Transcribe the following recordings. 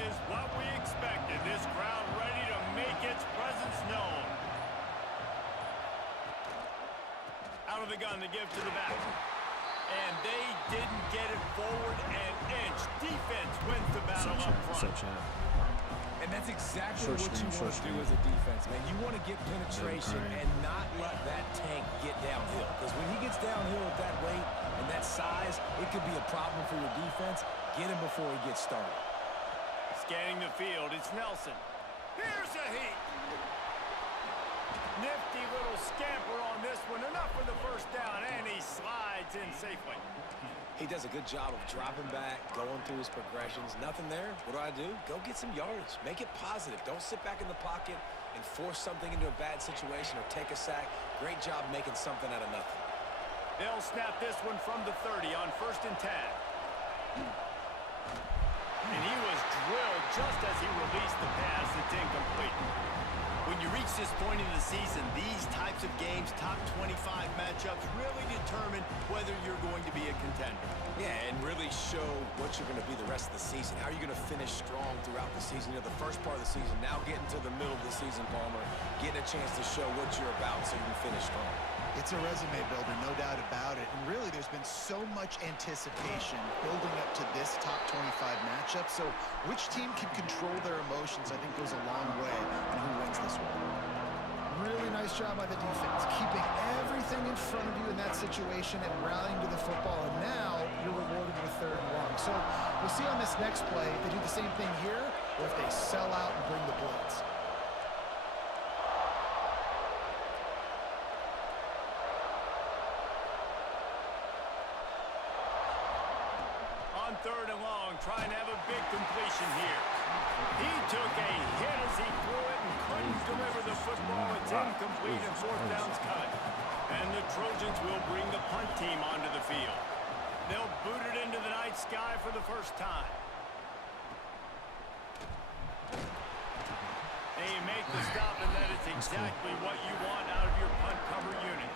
is what we expected. This crowd ready to make its presence known. Out of the gun, to give to the back. And they didn't get it forward an inch. Defense wins the battle up front. And that's exactly what you want to do as a defense, man. You want to get penetration and not let that tank get downhill. Because when he gets downhill with that weight and that size, it could be a problem for your defense. Get him before he gets started. Scanning the field, it's Nelson. Here's a heat. Nifty little scamper on this one. Enough for the first down, and he slides in safely. He does a good job of dropping back, going through his progressions. Nothing there. What do? Go get some yardage. Make it positive. Don't sit back in the pocket and force something into a bad situation or take a sack. Great job making something out of nothing. They'll snap this one from the 30 on 1st and 10. And he was drilled just as he released the pass. It's incomplete. When you reach this point in the season, these types of games, top 25 matchups, really determine whether you're going to be a contender. Yeah, and really show what you're going to be the rest of the season. How are you going to finish strong throughout the season? You know, the first part of the season, now getting to the middle of the season, Palmer, getting a chance to show what you're about so you can finish strong. It's a resume builder, no doubt about it. And really, there's been so much anticipation building up to this top 25 matchup. So which team can control their emotions, I think, goes a long way in who wins this one. Really nice job by the defense, keeping everything in front of you in that situation and rallying to the football. And now you're rewarded with 3rd and 1. So we'll see on this next play if they do the same thing here or if they sell out and bring the blitz. On 3rd and long, trying to have a big completion here. He took a hit as he threw it and couldn't deliver the football. It's incomplete and 4th down's cut. And the Trojans will bring the punt team onto the field. They'll boot it into the night sky for the first time. They make the stop, and that is exactly what you want out of your punt cover unit.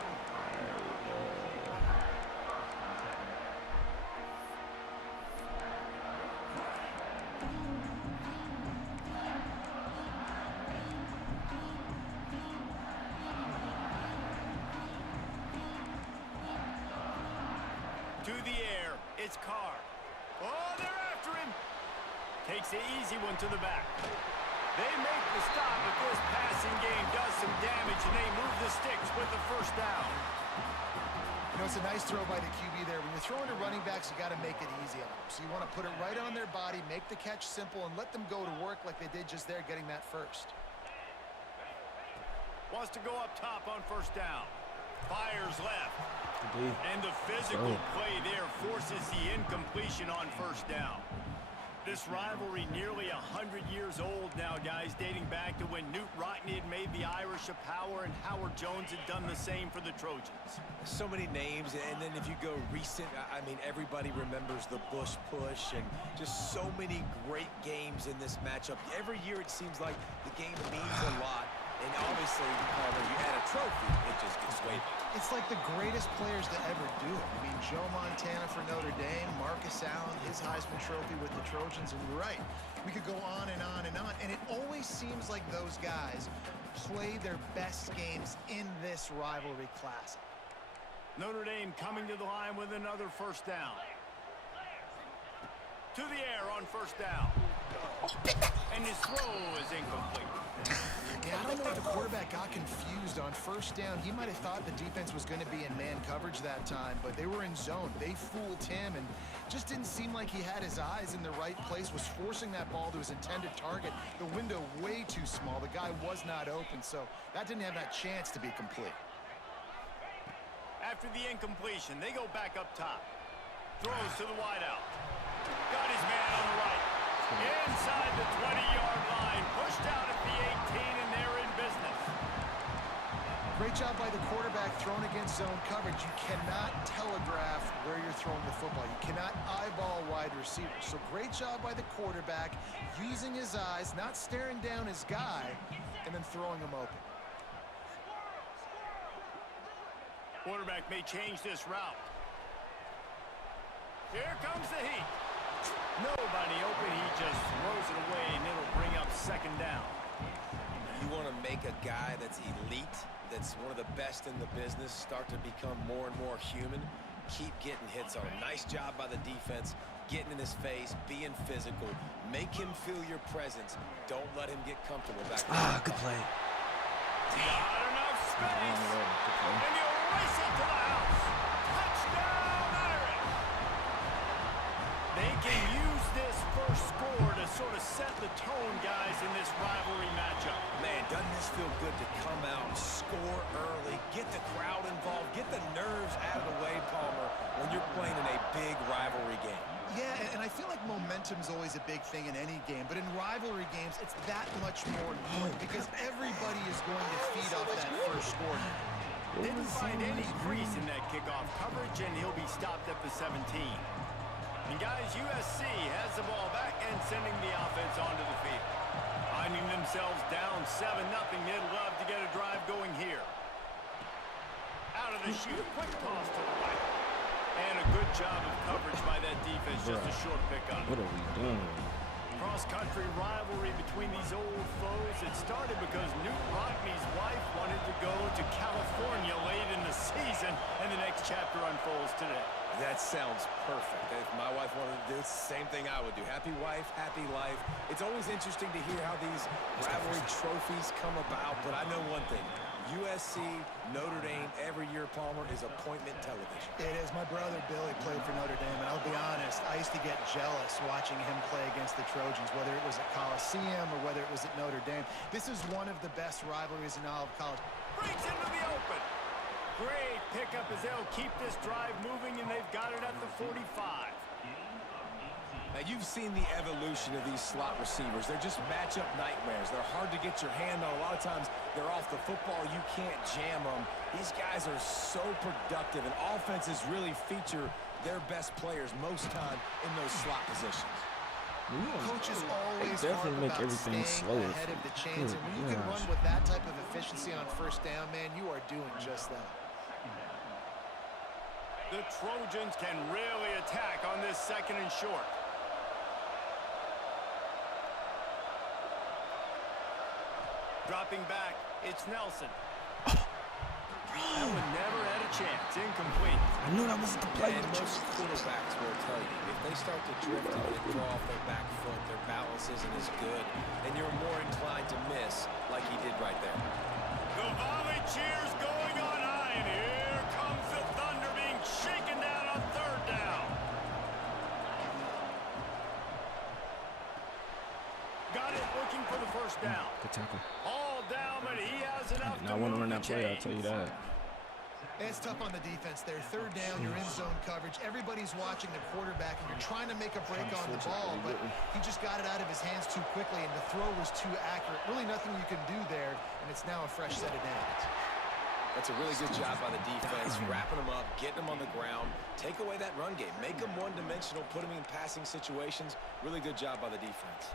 To the air, it's Carr. Oh, they're after him. Takes the easy one to the back. They make the stop, but this passing game does some damage, and they move the sticks with the 1st down. You know, it's a nice throw by the QB there. When you're throwing to running backs, you got to make it easy on them. So you want to put it right on their body, make the catch simple, and let them go to work like they did just there, getting that first. Wants to go up top on 1st down. Fires left. And the physical play there forces the incompletion on 1st down. This rivalry nearly 100 years old now, guys, dating back to when Newt Rockne had made the Irish a power and Howard Jones had done the same for the Trojans. So many names, and then if you go recent, I mean, everybody remembers the Bush push and just so many great games in this matchup. Every year it seems like the game means a lot. And obviously, when you add a trophy, it just gets way bigger. It's like the greatest players to ever do it. I mean, Joe Montana for Notre Dame, Marcus Allen, his Heisman Trophy with the Trojans, and you're right. We could go on and on and on, and it always seems like those guys play their best games in this rivalry classic. Notre Dame coming to the line with another 1st down. To the air on 1st down. And his throw is incomplete. Yeah, I don't know if the quarterback got confused on 1st down. He might have thought the defense was going to be in man coverage that time, but they were in zone. They fooled him and just didn't seem like he had his eyes in the right place, was forcing that ball to his intended target. The window way too small. The guy was not open, so that didn't have that chance to be complete. After the incompletion, they go back up top. Throws to the wideout. Got his man on the right. Inside the 20-yard line. Pushed out at the 18, and they're in business. Great job by the quarterback thrown against zone coverage. You cannot telegraph where you're throwing the football. You cannot eyeball wide receivers. So great job by the quarterback using his eyes, not staring down his guy, and then throwing him open. Quarterback may change this route. Here comes the heat. Nobody open. He just throws it away, and it'll bring up second down. You want to make a guy that's elite, that's one of the best in the business, start to become more and more human. Keep getting hits on him. Nice job by the defense, getting in his face, being physical. Make him feel your presence. Don't let him get comfortable back there. Good play. Not enough space. And he'll race it to the house. Touchdown, Irish. They can use this first score to sort of set the tone, guys, in this rivalry matchup. Man, doesn't this feel good to come out, score early, get the crowd involved, get the nerves out of the way, Palmer, when you're playing in a big rivalry game. Yeah, and I feel like momentum's always a big thing in any game, but in rivalry games, it's that much more important because everybody is going to feed off that first score. Didn't find any crease in that kickoff coverage, and he'll be stopped at the 17. And guys, USC has the ball back and sending the offense onto the field. Finding themselves down 7-0, they'd love to get a drive going here. Out of the chute, quick toss to the right. And a good job of coverage by that defense, just a short pickup. What are we doing? Cross-country rivalry between these old foes. It started because Newt Rockney's wife wanted to go to California late in the season, and the next chapter unfolds today. That sounds perfect. If my wife wanted to do it, it's the same thing I would do. Happy wife, happy life. It's always interesting to hear how these rivalry trophies come about, but I know one thing. USC, Notre Dame, every year, Palmer, is appointment television. It is. My brother Billy played for Notre Dame, and I'll be honest, I used to get jealous watching him play against the Trojans, whether it was at Coliseum or whether it was at Notre Dame. This is one of the best rivalries in all of college. Breaks into the open. Great pickup as they'll keep this drive moving, and they've got it at the 45. Now, you've seen the evolution of these slot receivers. They're just matchup nightmares. They're hard to get your hand on. A lot of times, they're off the football. You can't jam them. These guys are so productive, and offenses really feature their best players most time in those slot positions. Coaches always definitely make everything slower ahead of the chains, and when you can run with that type of efficiency on first down, man, you are doing just that. The Trojans can really attack on this second and short. Dropping back, it's Nelson. That one never had a chance. Incomplete. I knew that was the play. And most quarterbacks will tell you, if they start to drift and throw off their back foot, their balance isn't as good, and you're more inclined to miss like he did right there. The volley cheers going on high, and here comes the Thunder being shaken down on third down. Got it, looking for the first down. Good tackle. All down, but he has enough I want to run that play, I'll tell you that. It's tough on the defense there. Third down, you're in zone coverage. Everybody's watching the quarterback, and you're trying to make a break on the ball, but he just got it out of his hands too quickly, and the throw was too accurate. Really nothing you can do there, and it's now a fresh set of downs. That's a really good job by the defense, wrapping them up, getting them on the ground. Take away that run game. Make them one-dimensional, put them in passing situations. Really good job by the defense.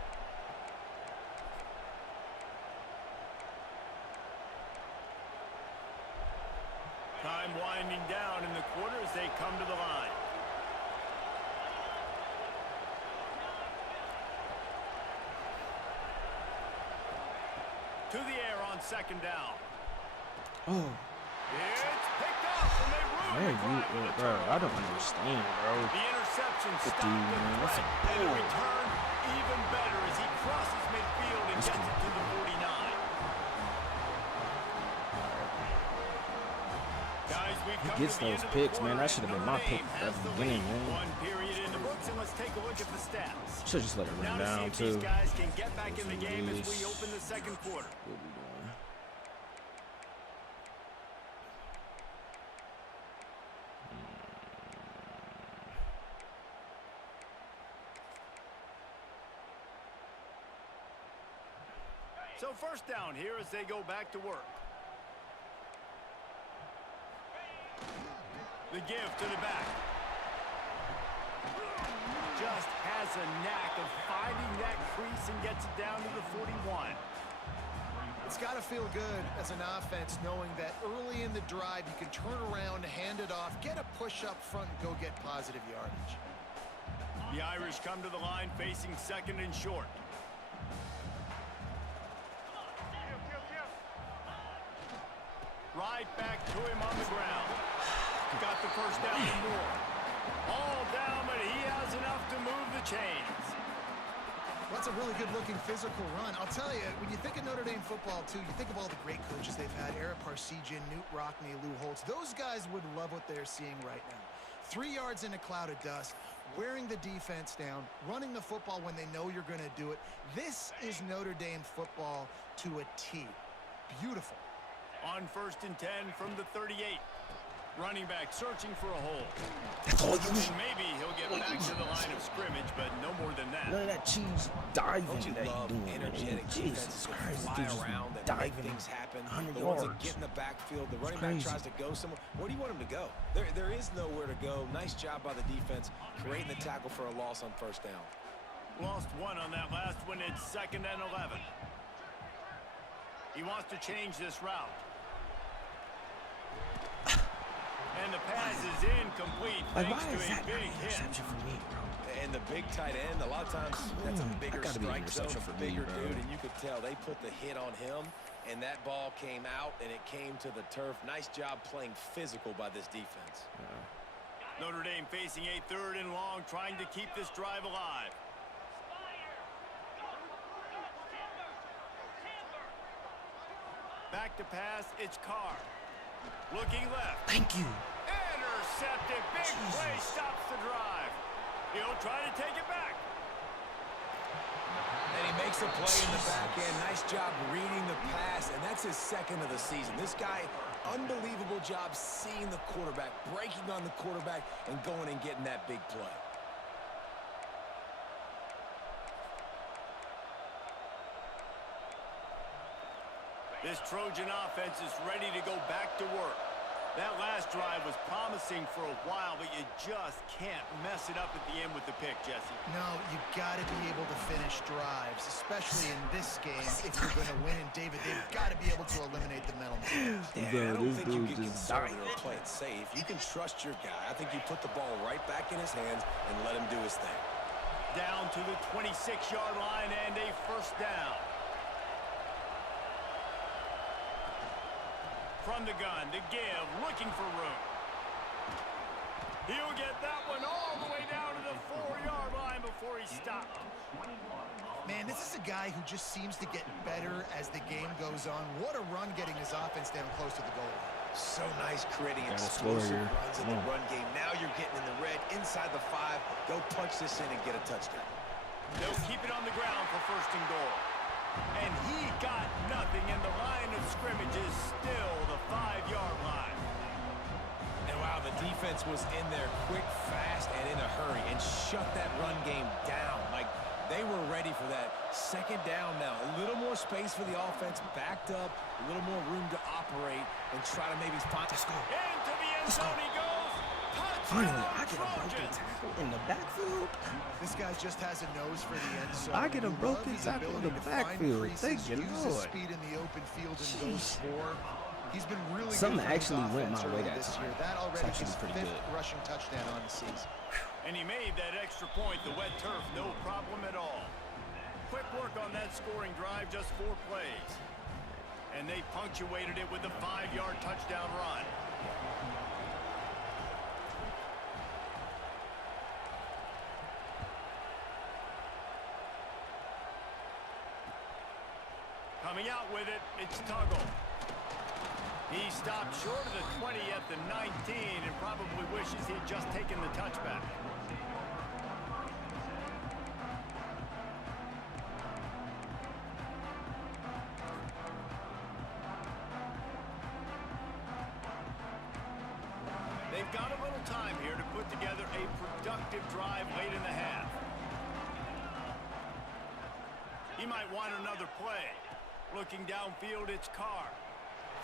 Time winding down in the quarter as they come to the line. To the air on second down. Oh. It's picked up, and they ruin it. Bro, I don't understand, bro. The interception stopped man, that's a and the return even better as he crosses midfield and gets it to the 49. Guys, He gets those picks, man. That should have been my pick at the beginning, man. One period in the books, and let's take a look at the stats. Should just let it run down, Now to see if too. these guys can get back in the game as we open the second quarter. What we doing? So first down here as they go back to work. The give to the back. Just has a knack of finding that crease and gets it down to the 41. It's got to feel good as an offense knowing that early in the drive you can turn around, hand it off, get a push up front, and go get positive yardage. The Irish come to the line facing second and short. Right back to him on the ground. Got the first down and more. All down, but he has enough to move the chains. Well, that's a really good-looking physical run. I'll tell you, when you think of Notre Dame football, too, you think of all the great coaches they've had, Eric Parsegian, Newt Rockne, Lou Holtz. Those guys would love what they're seeing right now. 3 yards in a cloud of dust, wearing the defense down, running the football when they know you're going to do it. This is Notre Dame football to a T. Beautiful. On 1st and 10 from the 38. Running back searching for a hole. That's all you need. And maybe he'll get back to the line of scrimmage, but no more than that. None of that cheese diving that love you doing. energetic Jesus Christ, fly dude, just around and diving make things happen. 100 The ones yards. that get in the backfield, the running Crazy. back tries to go somewhere. Where do you want him to go? There is nowhere to go. Nice job by the defense, creating the tackle for a loss on 1st down. Lost one on that last one. It's 2nd and 11. He wants to change this route. And the pass is incomplete thanks to a big hit. Interception for me, bro? And the big tight end, a lot of times that's a bigger That gotta be an strike zone, interception for me, bigger bro. dude, and you could tell they put the hit on him, and that ball came out, and it came to the turf. Nice job playing physical by this defense. Notre Dame facing a 3rd and long, trying to keep this drive alive. Back to pass, it's Carr. Looking left. Thank you. Intercepted. Big play stops the drive. He'll try to take it back. And he makes a play in the back end. Nice job reading the pass, and that's his 2nd of the season. This guy, unbelievable job seeing the quarterback, breaking on the quarterback, and going and getting that big play. This Trojan offense is ready to go back to work. That last drive was promising for a while, but you just can't mess it up at the end with the pick, Jesse. No, you got to be able to finish drives, especially in this game. If you're going to win, and David, they've got to be able to eliminate the mental mistakes. I don't think you can conservative or play it safe. You can trust your guy. I think you put the ball right back in his hands and let him do his thing. Down to the 26-yard line and a 1st down. From the gun to give, looking for room. He'll get that one all the way down to the 4-yard line before he stopped. Man, this is a guy who just seems to get better as the game goes on. What a run getting his offense down close to the goal line. So nice creating explosive runs in the run game. Now you're getting in the red, inside the 5. Go punch this in and get a touchdown. They'll keep it on the ground for 1st and goal. And he got nothing, and the line of scrimmage is still the 5-yard line. And wow, the defense was in there quick, fast, and in a hurry, and shut that run game down. Like, they were ready for that 2nd down now. A little more space for the offense, backed up, a little more room to operate, and try to maybe find... Into the end zone he goes. Finally, I get a broken tackle in the backfield. This guy just has a nose for the end zone. I get a broken tackle in the backfield. Thank you, Lord. Speed in the open field and goes for. He's been really Something good actually went my way that this time. year. That It's already actually his pretty 5th good. rushing touchdown on the season. And he made that extra point, the wet turf, no problem at all. Quick work on that scoring drive, just 4 plays. And they punctuated it with a 5-yard touchdown run. Coming out with it, it's Tuggle. He stopped short of the 20 at the 19 and probably wishes he had just taken the touchback. They've got a little time here to put together a productive drive late in the half. He might want another play. Looking downfield, it's Carr.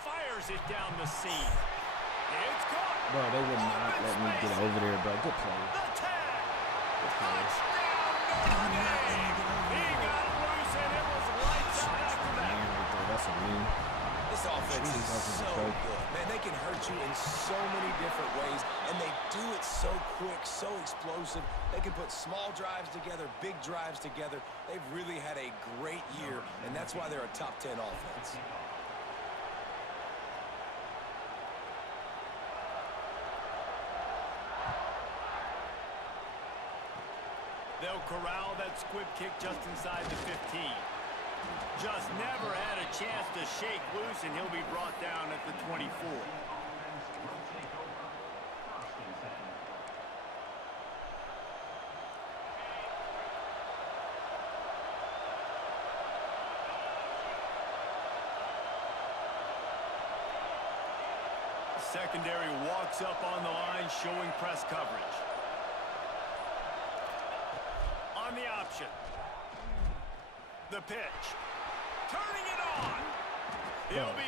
Fires it down the seam. It's caught. Bro, they would not let me get over there, bro. Good play. The tag. Good play. Touchdown, Notre Dame. He got loose and it was lights out after that. Man, right there. That's a win. This offense is so good. Man, they can hurt you in so many different ways, and they do it so quick, so explosive. They can put small drives together, big drives together. They've really had a great year, and that's why they're a top 10 offense. They'll corral that squib kick just inside the 15. Just never had a chance to shake loose, and he'll be brought down at the 24. Secondary walks up on the line, showing press coverage. On the option. The pitch. Turning it on.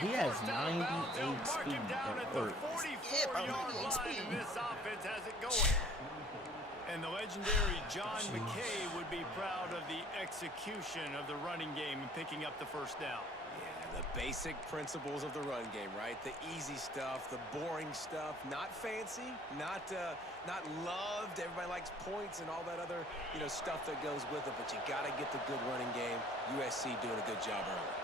He has 98 speed. Down at the 44-yard line, and this offense has it going. And the legendary John McKay would be proud of the execution of the running game and picking up the first down. Yeah, the basic principles of the run game, right? The easy stuff, the boring stuff, not fancy, not loved. Everybody likes points and all that other, stuff that goes with it, but you got to get the good running game. USC doing a good job early.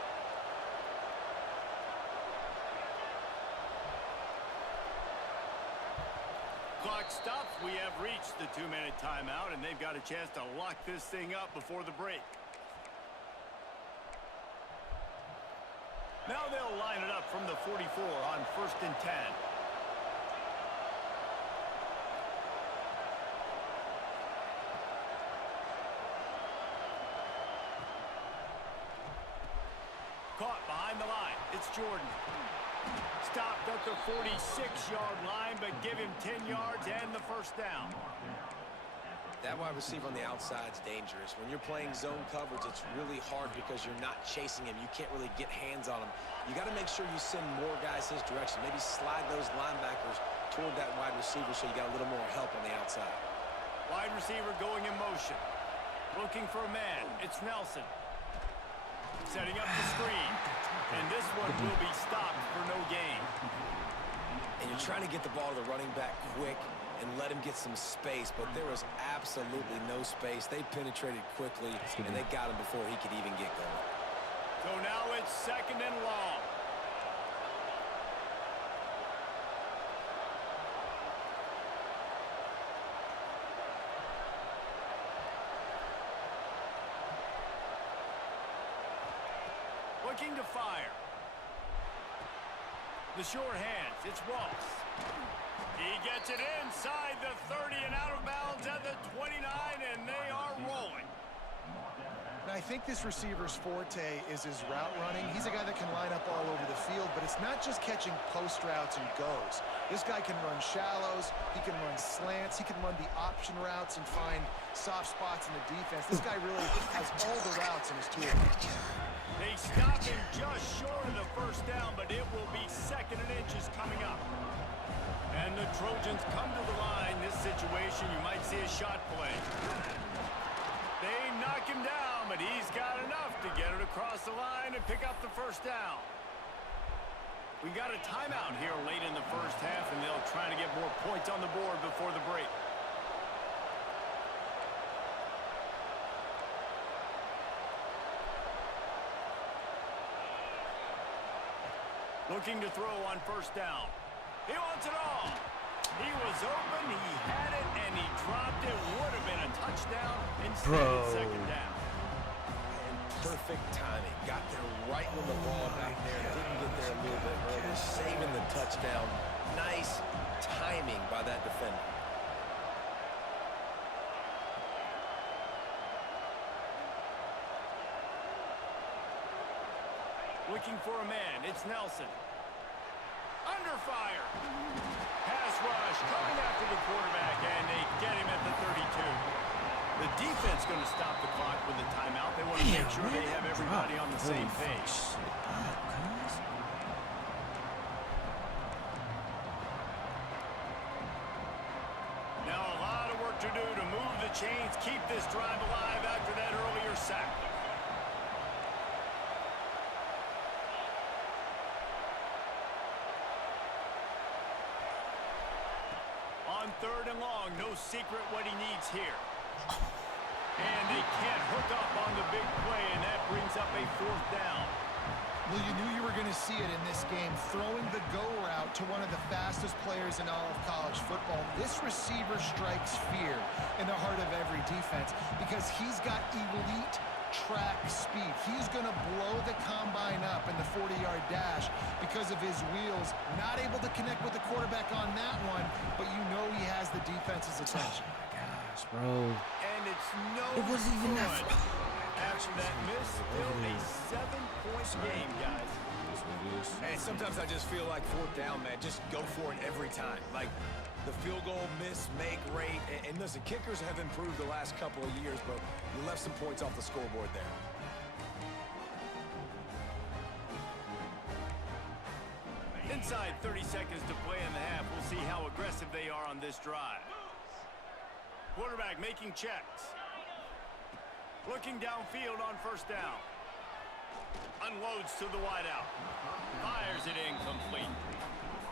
Clock stops. We have reached the 2-minute timeout, and they've got a chance to lock this thing up before the break. Now they'll line it up from the 44 on 1st and 10. Caught behind the line. It's Jordan. Stopped at the 46-yard line, but give him 10 yards and the first down. That wide receiver on the outside is dangerous. When you're playing zone coverage, it's really hard because you're not chasing him. You can't really get hands on him. You got to make sure you send more guys his direction. Maybe slide those linebackers toward that wide receiver so you got a little more help on the outside. Wide receiver going in motion. Looking for a man. It's Nelson. Setting up the screen. And this one will be stopped for no gain. And you're trying to get the ball to the running back quick and let him get some space, but there was absolutely no space. They penetrated quickly, and they got him before he could even get going. So now it's 2nd and long. Looking to fire. The sure hands. It's Ross. He gets it inside the 30 and out of bounds at the 29, and they are rolling. And I think this receiver's forte is his route running. He's a guy that can line up all over the field, but it's not just catching post routes and goes. This guy can run shallows, he can run slants, he can run the option routes and find soft spots in the defense. This guy really has all the routes in his toolbox. They stop him just short of the first down, but it will be 2nd and inches coming up. And the Trojans come to the line. This situation, you might see a shot play. They knock him down, but he's got enough to get it across the line and pick up the first down. We got a timeout here late in the first half, and they'll try to get more points on the board before the break. Looking to throw on first down. He wants it all. He was open, he had it, and he dropped it. Would have been a touchdown instead of 2nd down. And perfect timing. Got there right when the ball got there. Didn't get there a little bit early. Saving the touchdown. Nice timing by that defender. Looking for a man. It's Nelson. Under fire. Pass rush coming after the quarterback, and they get him at the 32. The defense going to stop the clock with a timeout. They want to make sure they have everybody on the same page. Now a lot of work to do to move the chains, keep this drive alive after that earlier sack. On 3rd 3rd and long. No secret what he needs here. And they can't hook up on the big play, and that brings up a 4th down. Well, you knew you were going to see it in this game, throwing the go route to one of the fastest players in all of college football. This receiver strikes fear in the heart of every defense because he's got elite track speed. He's going to blow the combine up in the 40-yard dash because of his wheels. Not able to connect with the quarterback on that one, but you know he has the defense's attention. Oh my gosh, bro. And it's no It wasn't even that. After that miss, still a 7-point game, guys. That's what it is. And sometimes I just feel like 4th down, man. Just go for it every time. Like the field goal miss, make rate. And listen, kickers have improved the last couple of years, but you left some points off the scoreboard there. Inside 30 seconds to play in the half. We'll see how aggressive they are on this drive. Quarterback making checks. Looking downfield on 1st down. Unloads to the wideout. Fires it incomplete.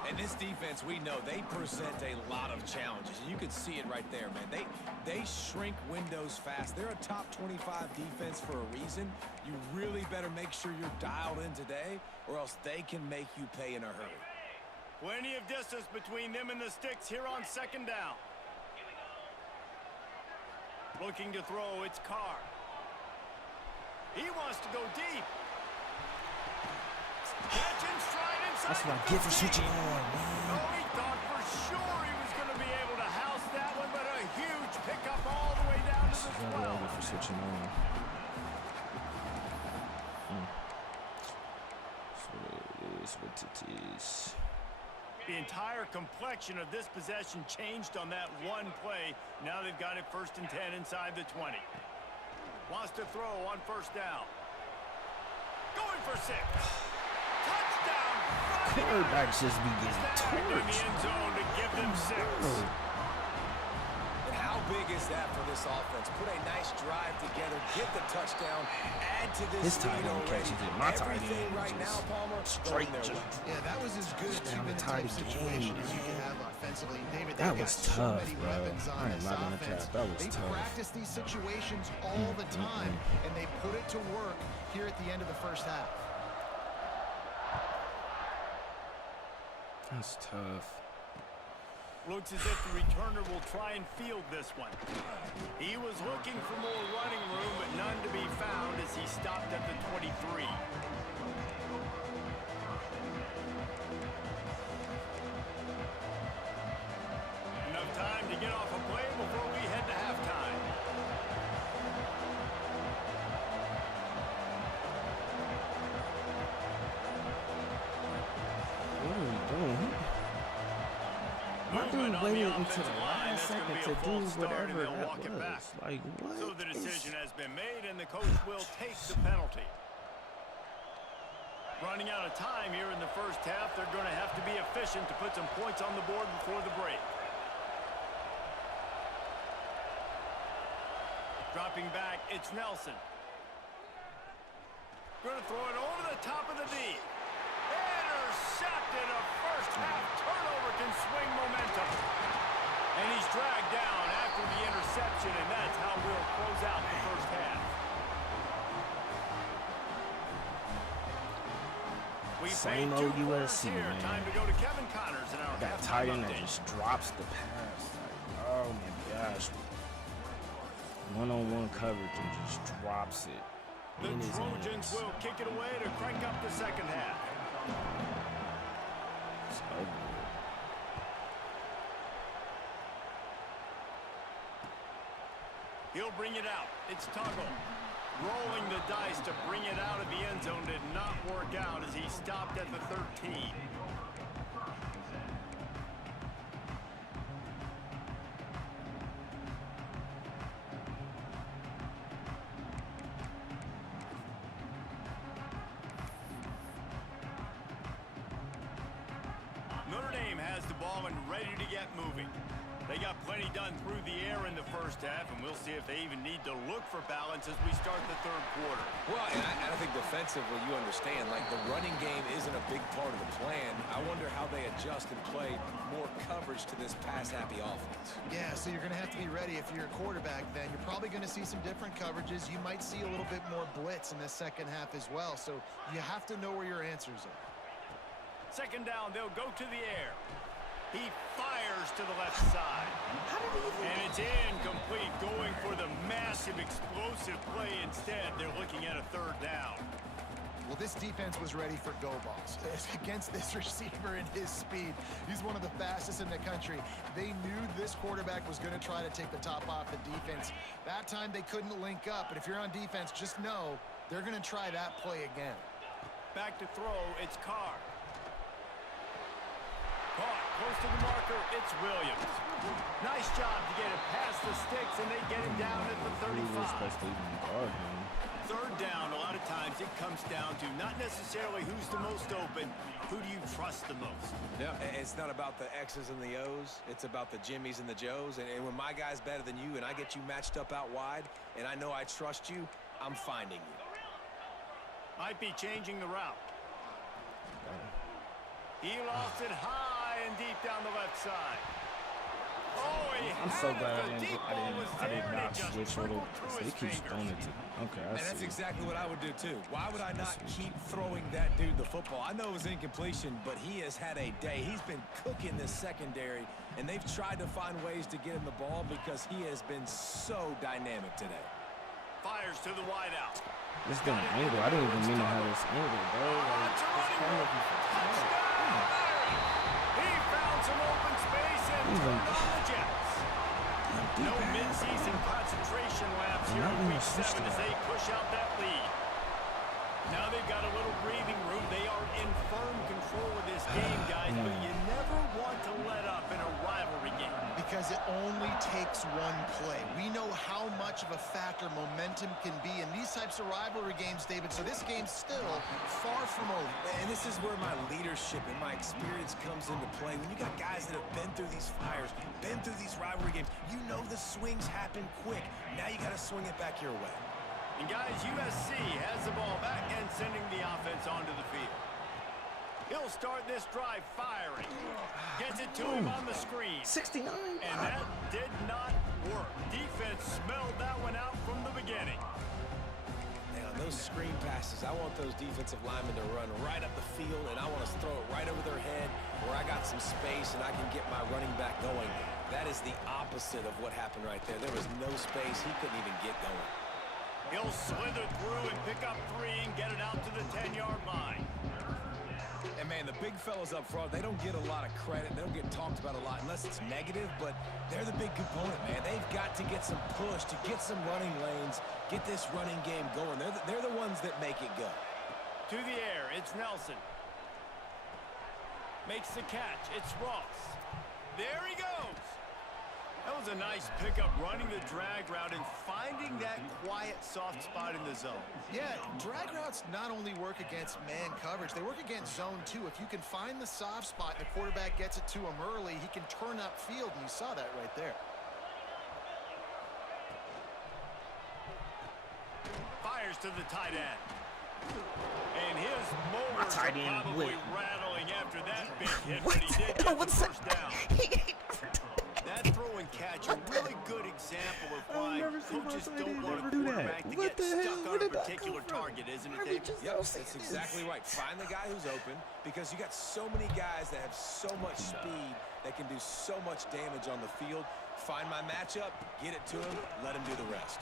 And this defense, we know, they present a lot of challenges. And you can see it right there, man. They shrink windows fast. They're a top 25 defense for a reason. You really better make sure you're dialed in today, or else they can make you pay in a hurry. Plenty of distance between them and the sticks here on 2nd down. Looking to throw, it's Carr. He wants to go deep. Catch and stride inside. That's what I get for switching on, man. Oh, he thought for sure he was going to be able to house that one, but a huge pickup all the way down to the 12. That's what I get for switching on. That's what it is, what it is. The entire complexion of this possession changed on that one play. Now they've got it 1st and 10 inside the 20. Wants to throw on 1st down. Going for 6. Touchdown! Quarterbacks just be getting In the torched. end zone to give them 6. And how big is that for this offense? Put a nice drive together, get the touchdown, add to this His tight lead end already. catches it. My tight Everything end right now, just Palmer, straight going their just way. Yeah, that was as good a down the two-minute tight type of the situation game. as you can have offensively. David, That they've was got so tough, many bro. weapons on I am this not gonna offense. cap. That was They tough. practice these situations all the time, and they put it to work here at the end of the 1st half. That's tough. Looks as if the returner will try and field this one. He was looking for more running room, but none to be found as he stopped at the 23. Enough time to get off a play before we head to halftime. What are we doing? My dude waited until the last second to do whatever that was. Like, what? So the decision has been made, and the coach will take the penalty. Running out of time here in the 1st half, they're going to have to be efficient to put some points on the board before the break. Dropping back, it's Nelson. Going to throw it over the top of the D. Intercepted. A 1st half turnover can swing momentum. And he's dragged down after the interception, and that's how we'll close out the 1st half. Same old USC, man. Time to go to Kevin Connors in our That tight end that just drops the pass. Like, oh my gosh. One-on-one coverage and just drops it. The in his Trojans hands. will kick it away to crank up the 2nd half. It's over. He'll bring it out. It's Tuggle. Rolling the dice to bring it out of the end zone did not work out as he stopped at the 13. Notre Dame has the ball and ready to get moving. They got plenty plenty done through the air in the first half, and we'll see if they even need to look for balance as we start the third quarter. Well, and I think defensively, you understand, like the running game isn't a big part of the plan. I wonder how they adjust and play more coverage to this pass-happy offense. Yeah, so you're going to have to be ready if you're a quarterback then. You're probably going to see some different coverages. You might see a little bit more blitz in the second half as well, so you have to know where your answers are. Second down, they'll go to the air. He fires to the left side. And it's incomplete, going for the massive explosive play instead. They're looking at a third down. Well, this defense was ready for go balls. Against this receiver and his speed, he's one of the fastest in the country. They knew this quarterback was going to try to take the top off the defense. That time they couldn't link up, but if you're on defense, just know they're going to try that play again. Back to throw, it's Carr. Caught close to the marker, it's Williams. Nice job to get it past the sticks, and they get it down at the 35. Third down, a lot of times it comes down to not necessarily who's the most open, who do you trust the most? Yeah, it's not about the X's and the O's. It's about the Jimmys and the Joes. And when my guy's better than you and I get you matched up out wide and I know I trust you, I'm finding you. Might be changing the route. He lost it high and deep down the left side. Oh, I'm so glad I did not switch over. They keep throwing it to me. Okay, I see. And that's exactly what I would do too. Why would I not keep throwing that dude the football? I know it was incompletion, but he has had a day. He's been cooking this secondary, and they've tried to find ways to get him the ball because he has been so dynamic today. Fires to the wide out. This damn angle, I didn't even mean to have this angle, bro. Like, this camera He found some open space and turned on the Jets. No mid-season concentration laps here in week 7 as they push out that lead. Now they've got a little breathing room. They are in firm control of this game, guys, but you never want to let up in a rivalry game. Because it only takes one play. We know how much of a factor momentum can be in these types of rivalry games, David, so this game's still far from over. And this is where my leadership and my experience comes into play. When you got guys that have been through these fires, been through these rivalry games, you know the swings happen quick. Now you got to swing it back your way. And guys, USC has the ball back and sending the offense onto the field. He'll start this drive firing. Gets it to him on the screen. 69. And that did not work. Defense smelled that one out from the beginning. Now, those screen passes, I want those defensive linemen to run right up the field, and I want to throw it right over their head where I got some space and I can get my running back going. That is the opposite of what happened right there. There was no space. He couldn't even get going. He'll slither through and pick up 3 and get it out to the 10-yard line. And, man, the big fellas up front, they don't get a lot of credit. They don't get talked about a lot unless it's negative, but they're the big component, man. They've got to get some push, to get some running lanes, get this running game going. They're the ones that make it go. To the air, it's Nelson. Makes the catch. It's Ross. There he goes. That was a nice pickup, running the drag route and finding that quiet, soft spot in the zone. Yeah, drag routes not only work against man coverage, they work against zone too. If you can find the soft spot and the quarterback gets it to him early, he can turn upfield, and you saw that right there. Fires to the tight end. And his mowers are probably rattling after that big hit, but he did get the first down. That throw and catch, a really good example of why coaches don't want a quarterback to get stuck on a particular target, isn't it, Dave? Yep, that's exactly right. Find the guy who's open, because you got so many guys that have so much speed that can do so much damage on the field. Find my matchup, get it to him, let him do the rest.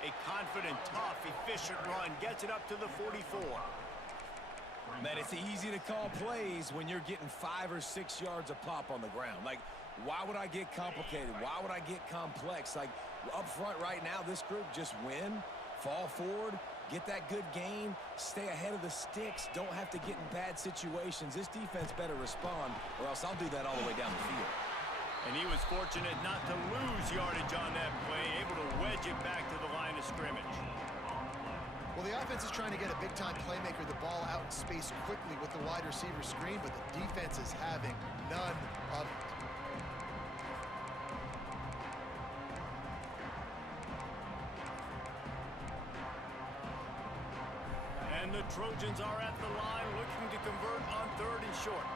A confident, tough, efficient run gets it up to the 44. Man, it's easy to call plays when you're getting 5 or 6 yards a pop on the ground. Like, why would I get complicated? Why would I get complex? Like, up front right now, this group just win, fall forward, get that good gain, stay ahead of the sticks, don't have to get in bad situations. This defense better respond, or else I'll do that all the way down the field. And he was fortunate not to lose yardage on that play, able to wedge it back to the line of scrimmage. Well, the offense is trying to get a big-time playmaker the ball out in space quickly with the wide receiver screen, but the defense is having none of it. And the Trojans are at the line looking to convert on 3rd and short.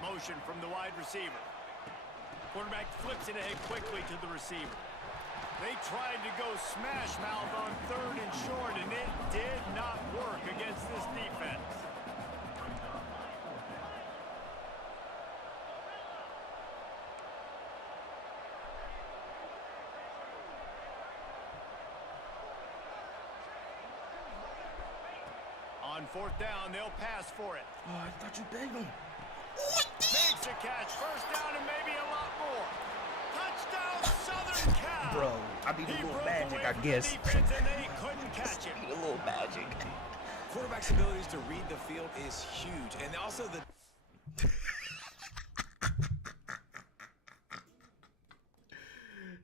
Motion from the wide receiver. Quarterback flips it ahead quickly to the receiver. They tried to go smash mouth on 3rd and short, and it did not work against this defense. On 4th down, they'll pass for it. Oh, I thought you begged him. Makes a catch. 1st down and maybe a lot more. Touchdown, Southern Cal. Bro, I need a little magic, I guess. Defense and they couldn't catch it. A little magic. Quarterback's abilities to read the field is huge. And also the...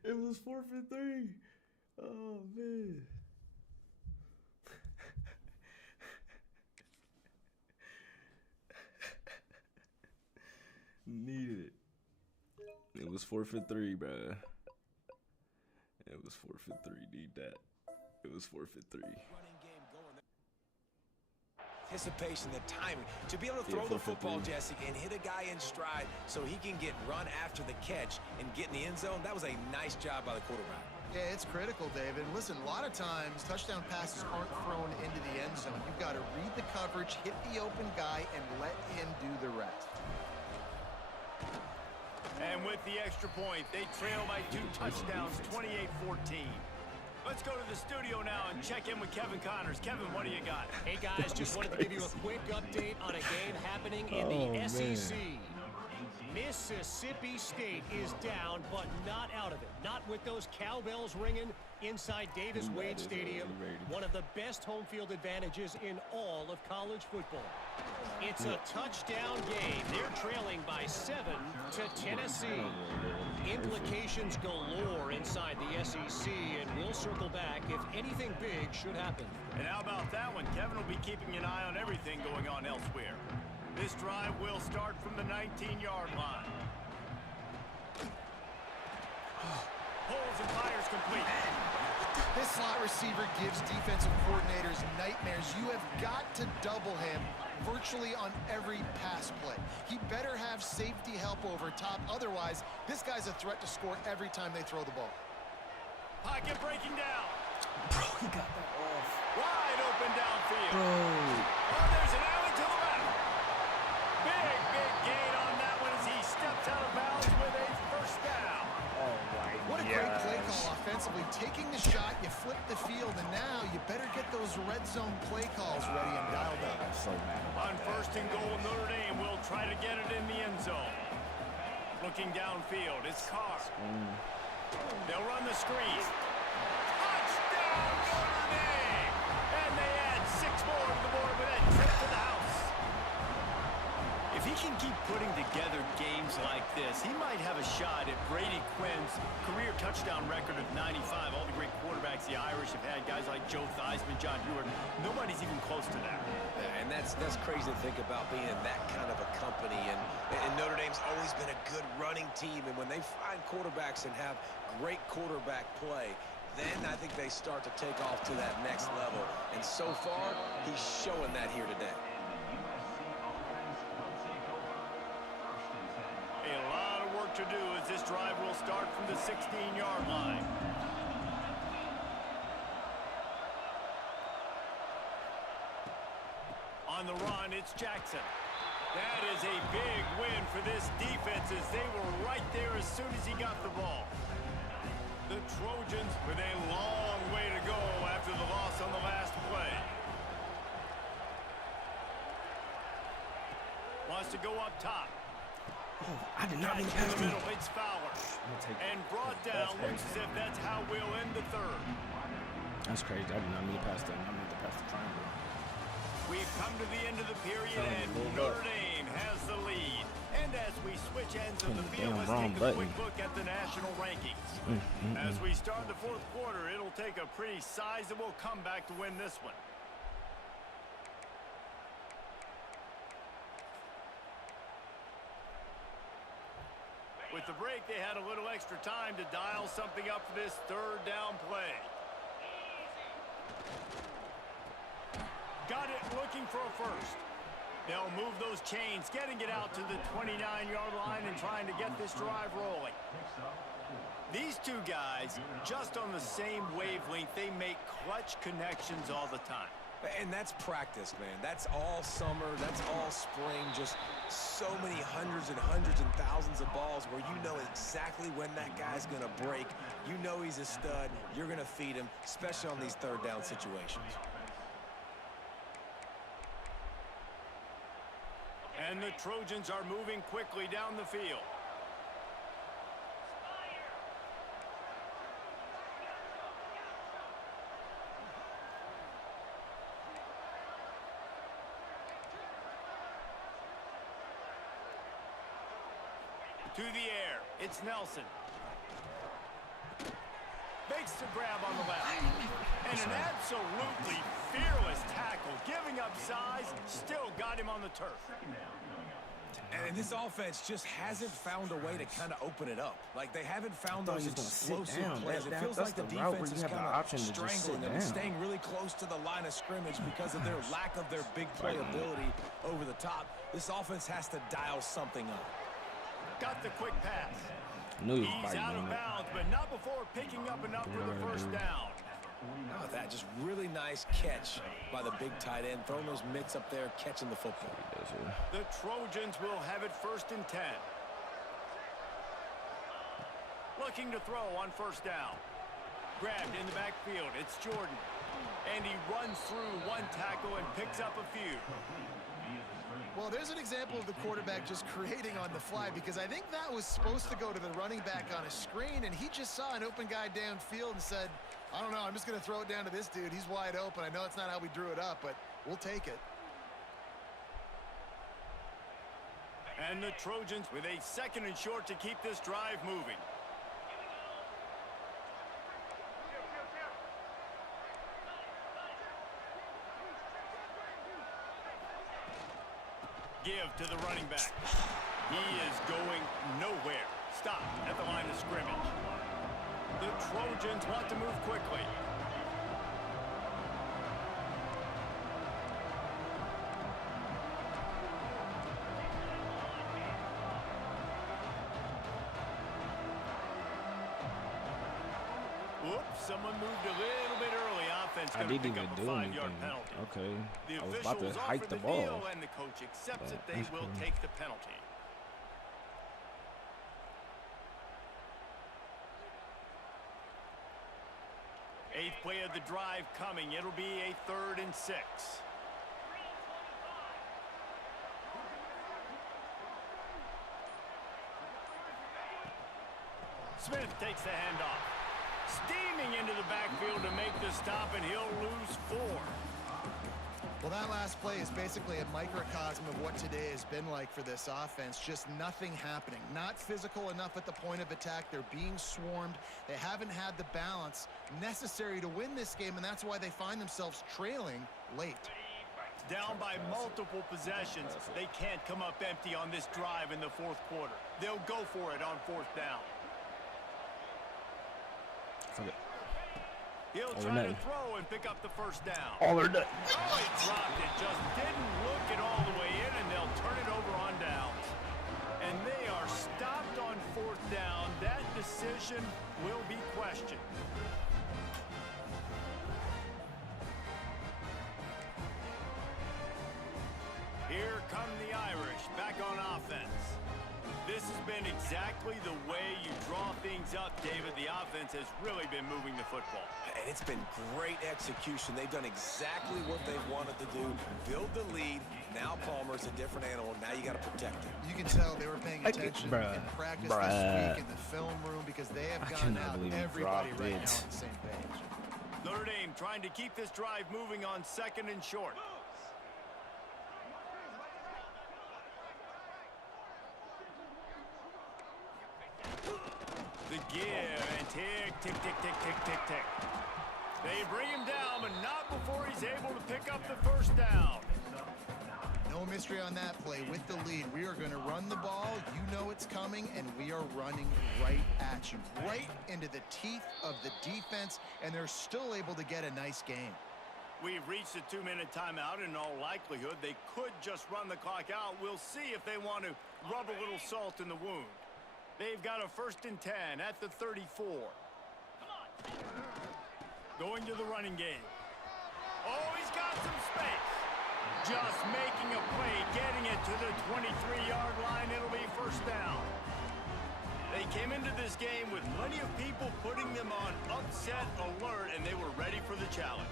It was 4th and 3. Oh, man. Needed it. It was 4th and 3, bruh. It was 4th and 3. Need that. It was 4th and 3. Anticipation, the timing. To be able to throw the football, Jesse, and hit a guy in stride so he can get run after the catch and get in the end zone, that was a nice job by the quarterback. Yeah, it's critical, David. Listen, a lot of times touchdown passes aren't thrown into the end zone. You've got to read the coverage, hit the open guy, and let him do the rest. And with the extra point, they trail by 2 touchdowns, 28-14. Let's go to the studio now and check in with Kevin Connors. Kevin, what do you got? Hey, guys, just wanted to give you a quick update on a game happening in the SEC. Mississippi State is down, but not out of it. Not with those cowbells ringing inside Davis-Wade Stadium, one of the best home field advantages in all of college football. It's a touchdown game. They're trailing by 7 to Tennessee. Implications galore inside the SEC, and we'll circle back if anything big should happen. And how about that one? Kevin will be keeping an eye on everything going on elsewhere. This drive will start from the 19-yard line. Pulls and fires complete. This slot receiver gives defensive coordinators nightmares. You have got to double him virtually on every pass play. He better have safety help over top. Otherwise, this guy's a threat to score every time they throw the ball. Pocket breaking down. Bro, he got that off. Wide open downfield. Bro. Oh, there's an alley to the left. Big gain on that one as he steps out of bounds with a 1st down. Oh, my God. What a great play call offensively. Taking the shot, you flip the field, and now you better get those red zone play calls ready and dialed up. I'm so mad about On 1st and goal, Notre Dame will try to get it in the end zone. Looking downfield, it's Carr. They'll run the screen. Touchdown, Notre Dame! And they add 6 more to the board with that trip to the house. If he can keep putting together games like this, he might have a shot at Brady Quinn's career touchdown record of 95. All the great quarterbacks the Irish have had, guys like Joe Theismann, John Heward, nobody's even close to that. And that's crazy to think about being in that kind of a company. And Notre Dame's always been a good running team. And when they find quarterbacks and have great quarterback play, then I think they start to take off to that next level. And so far, he's showing that here today. A lot of work to do as this drive will start from the 16-yard line. On the run, it's Jackson. That is a big win for this defense as they were right there as soon as he got the ball. The Trojans with a long way to go after the loss on the last play. Wants to go up top. Oh, I did not mean to pass middle, it's Fowler. And brought down, looks as if that's how we'll end the 3rd. That's crazy. I did not mean to pass that. I meant to pass the triangle. We've come to the end of the period, and Notre Dame has the lead. And as we switch ends of the field, let's take a quick look at the national rankings. As we start the 4th quarter, it'll take a pretty sizable comeback to win this one. With the break, they had a little extra time to dial something up for this 3rd down play. got it looking for a first. They'll move those chains, getting it out to the 29-yard line and trying to get this drive rolling. These two guys, just on the same wavelength, they make clutch connections all the time. And that's practice, man. That's all summer. That's all spring. Just so many hundreds and thousands of balls where you know exactly when that guy's going to break. You know he's a stud. You're going to feed him, especially on these third down situations. And the Trojans are moving quickly down the field. To the air, it's Nelson. Makes the grab on the left. And an absolutely fearless tackle, giving up size, still got him on the turf. And this offense just hasn't found a way to kind of open it up. Like, they haven't found those explosive plays. It feels like the defense is kind of strangling them and staying really close to the line of scrimmage because of their lack of their big playability over the top. This offense has to dial something up. Got the quick pass. He's out of bounds, but not before picking up enough for the first down. How about that? Just really nice catch by the big tight end, throwing those mitts up there, catching the football. The Trojans will have it 1st and 10. Looking to throw on first down. Grabbed in the backfield. It's Jordan. And he runs through one tackle and picks up a few. Well, there's an example of the quarterback just creating on the fly, because I think that was supposed to go to the running back on a screen, and he just saw an open guy downfield and said, I don't know, I'm just going to throw it down to this dude. He's wide open. I know it's not how we drew it up, but we'll take it. And the Trojans with a 2nd and short to keep this drive moving. Give to the running back. He is going nowhere. Stopped at the line of scrimmage. The Trojans want to move quickly. Whoops, someone moved a little bit early. Offense I didn't even do 5-yard anything. penalty. Okay. The I was about to hike the ball. And the coach accepts that they will take the penalty. Eighth play of the drive coming. It'll be a 3rd and 6. Smith takes the handoff. Steaming into the backfield to make the stop, and he'll lose 4. Well, that last play is basically a microcosm of what today has been like for this offense. Just nothing happening. Not physical enough at the point of attack. They're being swarmed. They haven't had the balance necessary to win this game, and that's why they find themselves trailing late. Down by multiple possessions. They can't come up empty on this drive in the 4th quarter. They'll go for it on 4th down. Okay. He'll try to throw and pick up the first down. All or nothing. Oh, he dropped it. Just didn't look it all the way in, and they'll turn it over on downs. And they are stopped on 4th down. That decision will be questioned. Here come the Irish back on offense. This has been exactly the way you draw things up, David. The offense has really been moving the football. And it's been great execution. They've done exactly what they've wanted to do. Build the lead. Now Palmer's a different animal. Now you got to protect him. You can tell they were paying attention in practice this week in the film room, because they have gotten out everybody right now on the same page. Notre Dame trying to keep this drive moving on 2nd and short. The give, and tick, tick, tick, tick, tick, tick, tick. They bring him down, but not before he's able to pick up the first down. No mystery on that play. With the lead, we are going to run the ball. You know it's coming, and we are running right at you, right into the teeth of the defense, and they're still able to get a nice game. We've reached the 2-minute timeout. In all likelihood, they could just run the clock out. We'll see if they want to rub a little salt in the wound. They've got a 1st and 10 at the 34. Going to the running game. Oh, he's got some space. Just making a play, getting it to the 23-yard line. It'll be 1st down. They came into this game with plenty of people putting them on upset alert, and they were ready for the challenge.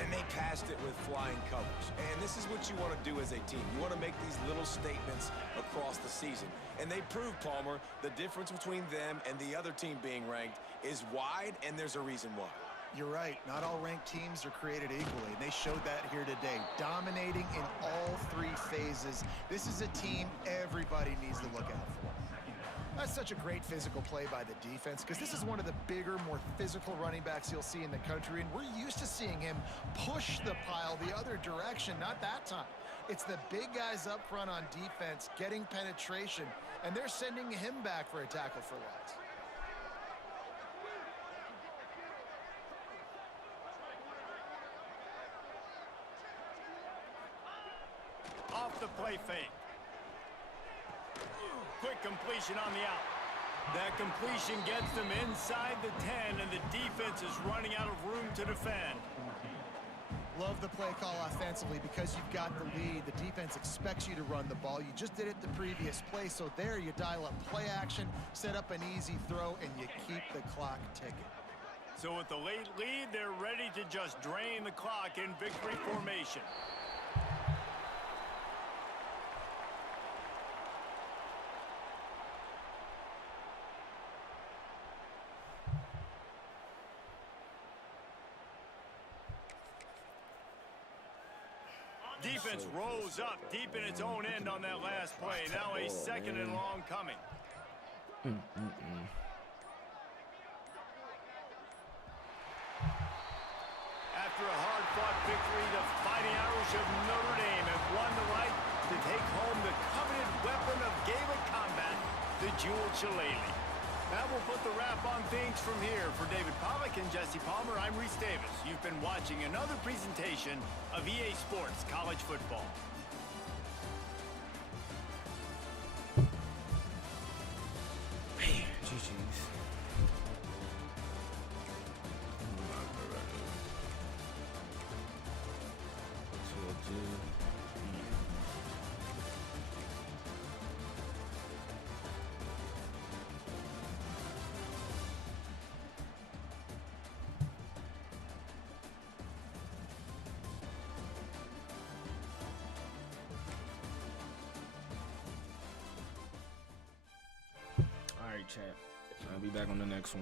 And they passed it with flying colors. And this is what you want to do as a team. You want to make these little statements across the season. And they proved, Palmer, the difference between them and the other team being ranked is wide, and there's a reason why. You're right. Not all ranked teams are created equally, and they showed that here today, dominating in all 3 phases. This is a team everybody needs to look out for. That's such a great physical play by the defense, because this is one of the bigger, more physical running backs you'll see in the country, and we're used to seeing him push the pile the other direction. Not that time. It's the big guys up front on defense getting penetration, and they're sending him back for a tackle for loss. Off the play fake. Quick completion on the out. That completion gets them inside the 10, and the defense is running out of room to defend. Love the play call offensively because you've got the lead. The defense expects you to run the ball. You just did it the previous play, so there you dial up play action, set up an easy throw, and you keep the clock ticking. So with the late lead, they're ready to just drain the clock in victory formation. Defense rose up deep in its own end on that last play. Now a 2nd and long coming. After a hard-fought victory, the Fighting Irish of Notre Dame have won the right to take home the coveted weapon of Gaelic combat, the jeweled shillelagh. That will put the wrap on things from here. For David Pollack and Jesse Palmer, I'm Reese Davis. You've been watching another presentation of EA Sports College Football. GG's. All right, chat. I'll be back on the next one.